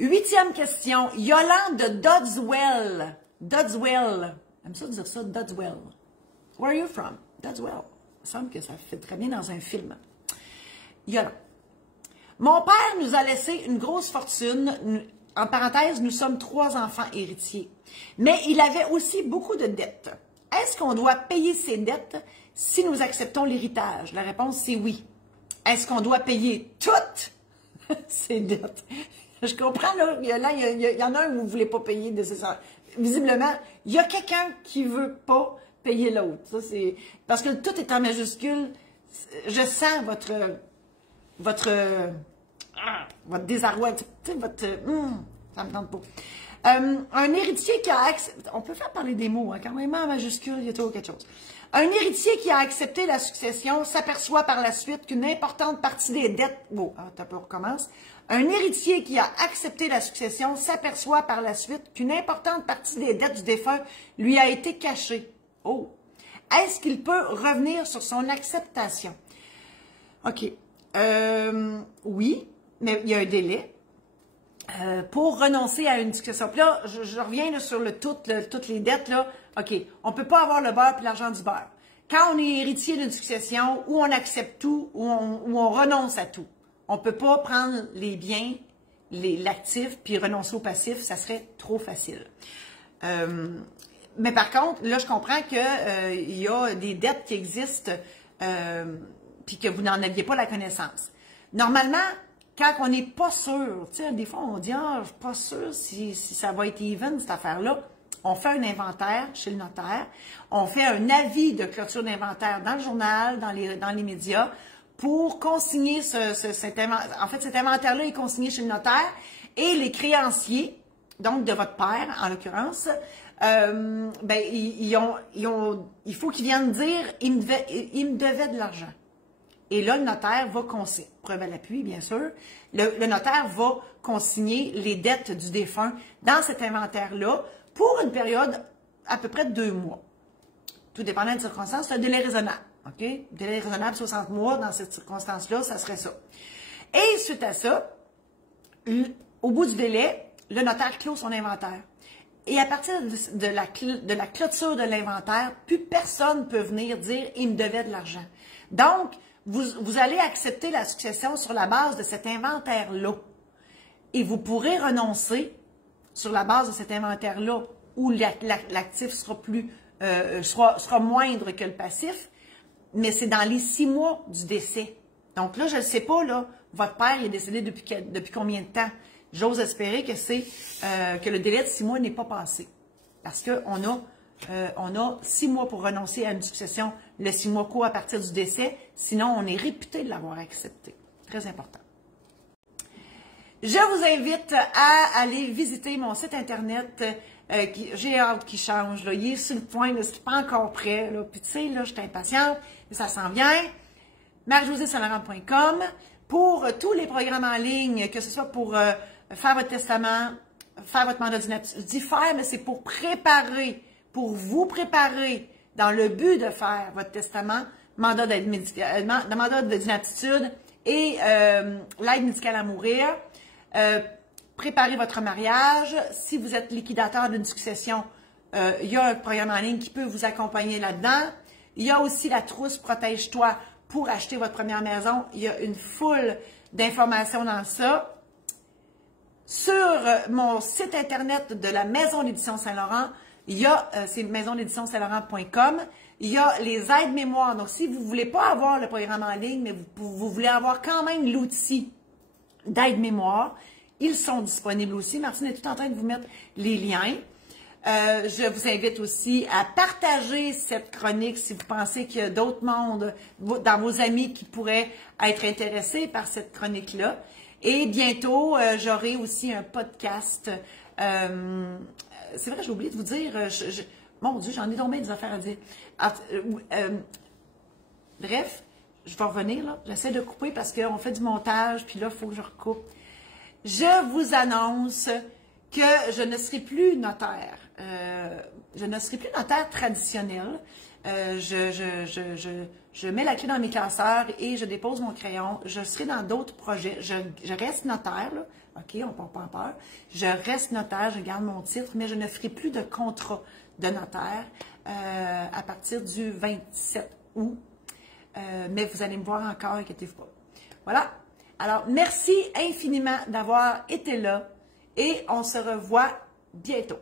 8e question. Yolande de Dodswell. Dodswell. J'aime ça dire ça, Dodswell. Where are you from? Dodswell. Il me semble que ça fait très bien dans un film. Yolande. Mon père nous a laissé une grosse fortune. En parenthèse, nous sommes 3 enfants héritiers. Mais il avait aussi beaucoup de dettes. Est-ce qu'on doit payer ces dettes si nous acceptons l'héritage? La réponse, c'est oui. Est-ce qu'on doit payer toutes ces dettes? Je comprends, là, il y en a un où vous ne voulez pas payer nécessairement. Visiblement, il y a quelqu'un qui ne veut pas payer l'autre. Ça, c'est parce que tout est en majuscule. Je sens votre désarroi, tu sais, ça me tente pas. Un héritier qui a accepté, on peut faire parler des mots, hein, quand même en majuscule, il y a toujours quelque chose. Un héritier qui a accepté la succession s'aperçoit par la suite qu'une importante partie des dettes, on recommence. Un héritier qui a accepté la succession s'aperçoit par la suite qu'une importante partie des dettes du défunt lui a été cachée. Oh! Est-ce qu'il peut revenir sur son acceptation? OK. Oui, mais il y a un délai pour renoncer à une succession. Puis là, je reviens là, sur toutes les dettes. Là. OK, on ne peut pas avoir le beurre et l'argent du beurre. Quand on est héritier d'une succession, où on accepte tout, où on renonce à tout. On ne peut pas prendre les biens, l'actif, puis renoncer au passif, ça serait trop facile. Mais par contre, là, je comprends qu'il y a des dettes qui existent puis que vous n'en aviez pas la connaissance. Normalement, quand on n'est pas sûr, tu sais, des fois, on dit « Ah, je ne suis pas sûr si ça va être even, cette affaire-là », on fait un inventaire chez le notaire, on fait un avis de clôture d'inventaire dans le journal, dans les médias, pour consigner cet inventaire. En fait, cet inventaire-là est consigné chez le notaire et les créanciers, donc de votre père, en l'occurrence, il faut qu'ils viennent dire « il me devait de l'argent ». Et là, le notaire va consigner, preuve à l'appui, bien sûr, le notaire va consigner les dettes du défunt dans cet inventaire-là pour une période à peu près de 2 mois. Tout dépendant des circonstances, c'est un délai raisonnable. OK? Délai raisonnable, 60 mois, dans cette circonstance-là, ça serait ça. Et suite à ça, au bout du délai, le notaire clôt son inventaire. Et à partir de la clôture de l'inventaire, plus personne ne peut venir dire « il me devait de l'argent ». Donc, vous allez accepter la succession sur la base de cet inventaire-là. Et vous pourrez renoncer sur la base de cet inventaire-là où l'actif sera moindre que le passif, mais c'est dans les 6 mois du décès. Donc là, je ne sais pas, là, votre père est décédé depuis combien de temps? J'ose espérer que le délai de 6 mois n'est pas passé. Parce qu'on a 6 mois pour renoncer à une succession, le 6 mois court à partir du décès, sinon on est réputé de l'avoir accepté. Très important. Je vous invite à aller visiter mon site internet. J'ai hâte qu'il change. Là. Il est sur le point, là, c'est pas encore prêt. Là. Puis tu sais, là, je suis impatiente, mais ça s'en vient. Marie-Josée-Saint-Laurent.com pour tous les programmes en ligne, que ce soit pour faire votre testament, faire votre mandat d'inaptitude. Je dis faire, mais c'est pour vous préparer dans le but de faire votre testament, mandat d'inaptitude et l'aide médicale à mourir. Préparer votre mariage. Si vous êtes liquidateur d'une succession, il y a un programme en ligne qui peut vous accompagner là-dedans. Il y a aussi la trousse Protège-toi pour acheter votre première maison. Il y a une foule d'informations dans ça. Sur mon site internet de la Maison d'édition Saint-Laurent, il y a, c'est maisondéditionsaintlaurent.com, il y a les aides mémoire. Donc, si vous ne voulez pas avoir le programme en ligne, mais vous voulez avoir quand même l'outil d'aide mémoire, ils sont disponibles aussi. Martine est tout en train de vous mettre les liens. Je vous invite aussi à partager cette chronique si vous pensez qu'il y a d'autres mondes dans vos amis qui pourraient être intéressés par cette chronique-là. Et bientôt, j'aurai aussi un podcast. C'est vrai, j'ai oublié de vous dire, mon Dieu, j'en ai donc bien des affaires à dire. Bref, je vais revenir là. J'essaie de couper parce qu'on fait du montage, puis là, il faut que je recoupe. Je vous annonce que je ne serai plus notaire. Je ne serai plus notaire traditionnel. Je mets la clé dans mes classeurs et je dépose mon crayon. Je serai dans d'autres projets. Je reste notaire, là, OK? On ne part pas en peur. Je reste notaire, je garde mon titre, mais je ne ferai plus de contrat de notaire à partir du 27 août. Mais vous allez me voir encore, inquiétez-vous pas. Voilà. Alors, merci infiniment d'avoir été là et on se revoit bientôt.